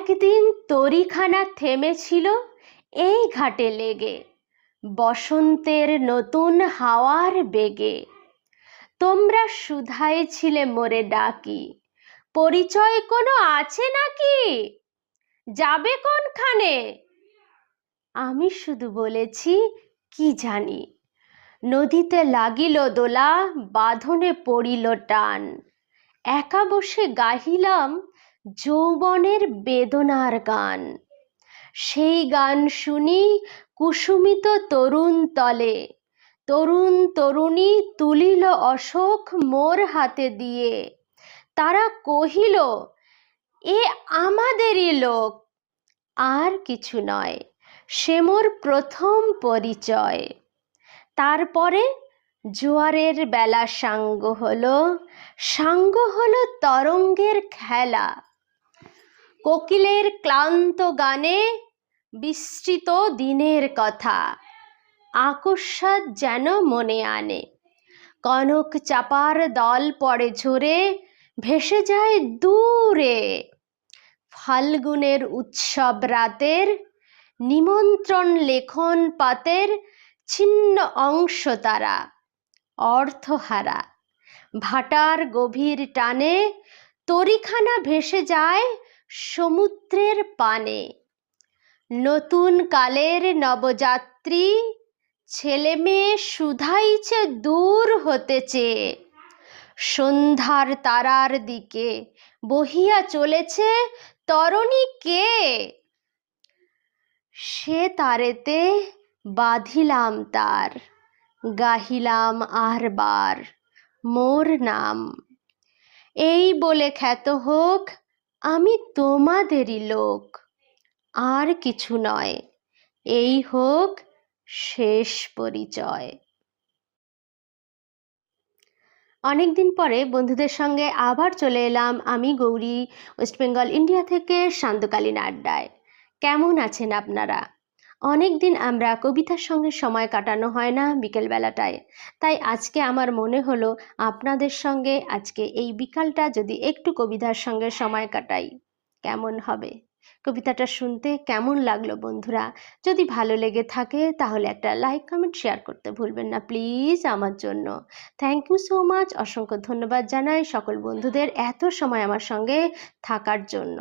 একদিন তরীখানা থেমেছিল এই ঘাটে লেগে, বসন্তের নতুন হাওয়ার বেগে। তোমরা শুধাইছিলে মোরে ডাকি, পরিচয় কোনো আছে নাকি? যাবে কোনখানে? আমি শুধু বলেছি কি জানি। নদীতে লাগিল দোলা, বাঁধনে পড়িল টান। একা বসে গাহিলাম যৌবনের বেদনার গান। সেই গান শুনি কুসুমিত তরুণ তলে, তরুণ তরুণী তুলিল অশোক মোর হাতে দিয়ে। তারা কহিল, এ আমাদেরই লোক। আর কিছু নয়, সে মোর প্রথম পরিচয়। তারপরে জোয়ারের বেলা সাঙ্গ হলো তরঙ্গের খেলা। কোকিলের ক্লান্ত গানে বিস্তৃত দিনের কথা আকস্মাৎ যেন মনে আনে। কনক চাপার দল পড়ে ঝরে, ভেসে যায় দূরে। ফাল্গুনের উৎসব রাতের নিমন্ত্রণ লেখন পাতের ছিন্ন অংশ তারা, অর্থহারা। ভাটার গভীর টানে তরীখানা ভেসে যায় সমুদ্রের পানে। নতুন কালের নবযাত্রী ছেলে মেয়ে শুধাইছে দূর হতে চেয়ে। সন্ধ্যার তারার দিকে বহিয়া চলেছে তরণী কে? সে তারেতে বাঁধিলাম তার, গাহিলাম আর বার মোর নাম। এই বলে খ্যাত হোক আমি তোমাদেরই লোক। আর কিছু নয়, এই হোক শেষ পরিচয়। অনেকদিন পরে বন্ধুদের সঙ্গে আবার চলে এলাম আমি গৌরী, ওয়েস্ট বেঙ্গল ইন্ডিয়া থেকে সান্ধ্যকালীন আড্ডায়। কেমন আছেন আপনারা? অনেক দিন আমরা কবিতার সঙ্গে সময় কাটানো হয় না বিকেলবেলাটায়, তাই আজকে আমার মনে হলো আপনাদের সঙ্গে আজকে এই বিকালটা যদি একটু কবিতার সঙ্গে সময় কাটাই কেমন হবে। কবিতাটা শুনতে কেমন লাগলো বন্ধুরা? যদি ভালো লেগে থাকে তাহলে একটা লাইক কমেন্ট শেয়ার করতে ভুলবেন না প্লিজ আমার জন্য। Thank you so much. অসংখ্য ধন্যবাদ জানাই সকল বন্ধুদের এত সময় আমার সঙ্গে থাকার জন্য।